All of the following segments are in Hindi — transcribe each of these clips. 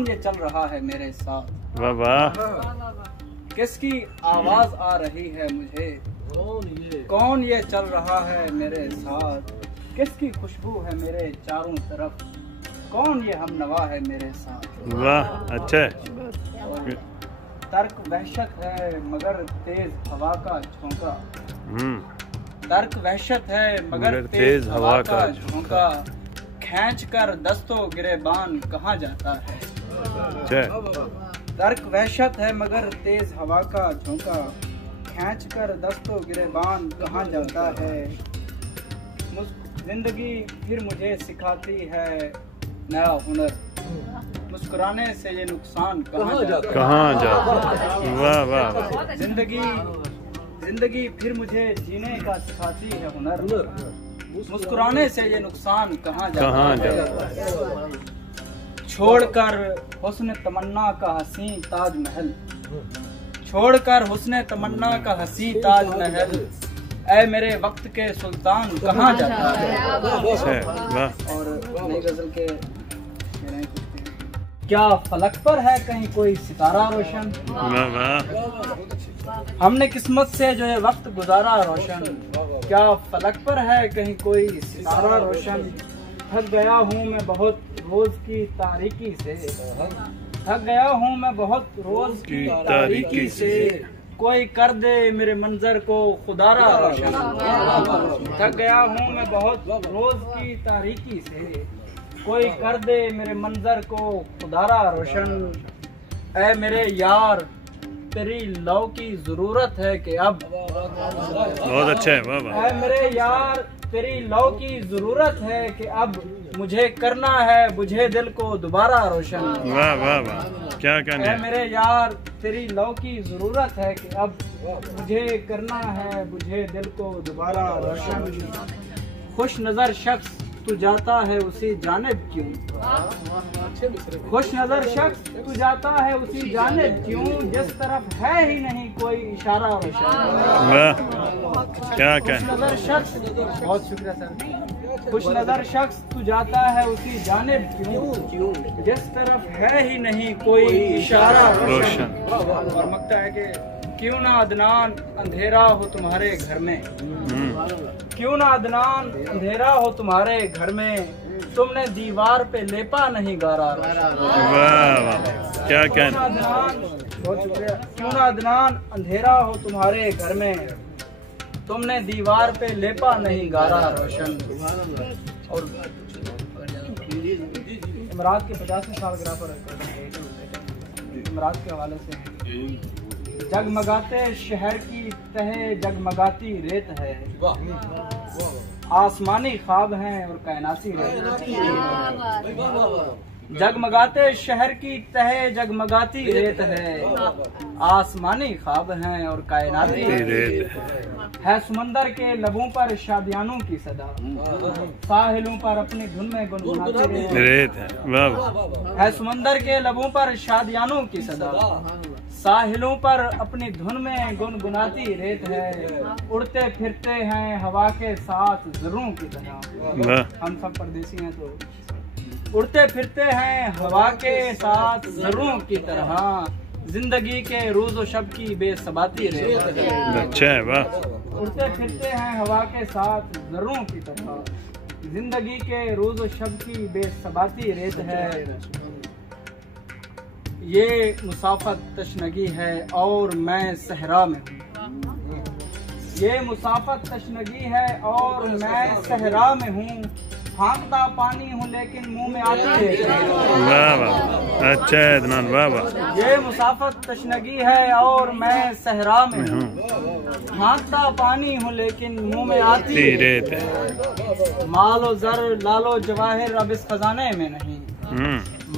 कौन ये चल रहा है मेरे साथ? वाह वाह। किसकी आवाज आ रही है मुझे? कौन ये चल रहा है मेरे साथ? किसकी खुशबू है मेरे चारों तरफ? कौन ये हम नवा है मेरे साथ? वाह अच्छा है। तर्क वहशत है मगर तेज हवा का झोंका। तर्क वहशत है मगर तेज हवा का झोंका। खींच कर दस्तों गिरेबान कहाँ जाता है? तर्क वहशत है मगर तेज हवा का झोंका। खींच कर दस्तों गिरेबान कहाँ जाता है? जिंदगी फिर मुझे सिखाती है नया हुनर। मुस्कुराने से ये नुकसान कहाँ जाता है? वाह वाह। जिंदगी फिर मुझे जीने का सिखाती है हुनर। मुस्कुराने से ये नुकसान कहाँ जाता है? छोड़कर हुस्न तमन्ना का हसी ताजमहल। छोड़कर हुस्न तमन्ना का हसी ताजमहल। ऐ मेरे वक्त के सुल्तान कहाँ जाता है? और नई गजल के क्या फलक पर है कहीं कोई सितारा रोशन? हमने किस्मत से जो है वक्त गुजारा रोशन। क्या फलक पर है कहीं कोई सितारा रोशन? थक गया हूँ मैं बहुत रोज की तारीकी से। थक गया हूँ मैं बहुत रोज की तारीकी से। कोई कर दे मेरे मंजर को खुदारा रोशन। थक गया हूँ मैं बहुत रोज की तारीकी से। कोई कर दे मेरे मंजर को खुदारा रोशन। ऐ मेरे यार तेरी लव की जरूरत है कि अब। बहुत अच्छा है। वाह वाह। ऐ मेरे यार तेरी लव की जरूरत है कि अब। मुझे करना है बुझे दिल को दोबारा रोशन। वाह वाह वाह। क्या कहना है? ऐ मेरे यार तेरी लव की जरूरत है कि अब। मुझे करना है बुझे दिल को दोबारा रोशन। खुश नजर शख्स तू जाता है उसी जानिब क्यों? खुश नजर शख्स तू जाता है उसी जानिब क्यों? जिस तरफ है ही नहीं कोई इशारा रोशन। क्या खुश नजर शख्स, बहुत शुक्रिया सर। खुश नजर शख्स तू जाता है उसी जानिब क्यों? जिस तरफ है ही नहीं कोई इशारा रोशन। और मकता है कि क्यों ना अदनान अंधेरा हो तुम्हारे घर में। क्यों ना अदनान अंधेरा हो तुम्हारे घर में। तुमने दीवार पे लेपा नहीं गारा। क्या कहना? बहुत शुक्रिया। क्यों ना अदनान अंधेरा हो तुम्हारे घर में। तुमने दीवार पे लेपा नहीं गारा रोशन। और इमरात के 50वें सालगिरह पर इमरात के हवाले से जगमगाते शहर की तहे जगमगाती रेत है। आसमानी ख्वाब हैं और कायनाती रेत। जगमगाते शहर की तहे जगमगाती रेत है। आसमानी ख्वाब हैं और कायनाती रेत है। समंदर के लबों पर शादियानों की सदा। साहिलों पर अपनी धुन में गुनगुनाती रेत है। समंदर के लबों पर शादियानों की सदा। साहिलों पर अपनी धुन में गुनगुनाती रेत है। उड़ते फिरते हैं हवा के साथ ज़र्रों की तरह। हम सब परदेसी हैं तो उड़ते फिरते हैं हवा के साथ ज़र्रों की तरह। जिंदगी के रोज व शब की बेसबाती रेत है। अच्छा है। वाह। उड़ते फिरते हैं हवा के साथ ज़र्रों की तरह। जिंदगी के रोज व शब की बेसबाती रेत है। ये मुसाफत तशनगी है और मैं सहरा में हूँ। ये मुसाफत तशनगी है और मैं सहरा में हूँ। फांकता पानी हूँ लेकिन मुंह में आती है। वाह वाह। अच्छा है अदनान। वाह वाह। ये मुसाफत तशनगी है और मैं सहरा में हूँ। फांकता पानी हूँ लेकिन मुंह में आती रेत है। मालो जर लालो जवाहिर अब इस खजाने में नहीं।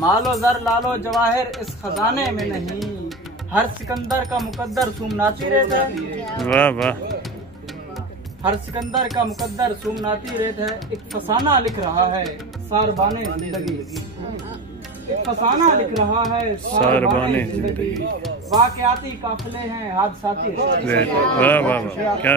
मालो जर लालो जवाहिर इस खजाने में नहीं। हर सिकंदर का मुकद्दर सुमनाती रेत है। वाह वाह। हर सिकंदर का मुकद्दर सुमनाती रेत है। एक फसाना लिख रहा है सारबाने जिंदगी। एक फसाना लिख रहा है सारबाने जिंदगी। वाकयाती काफिले हैं हादसाती। वाह वाह। क्या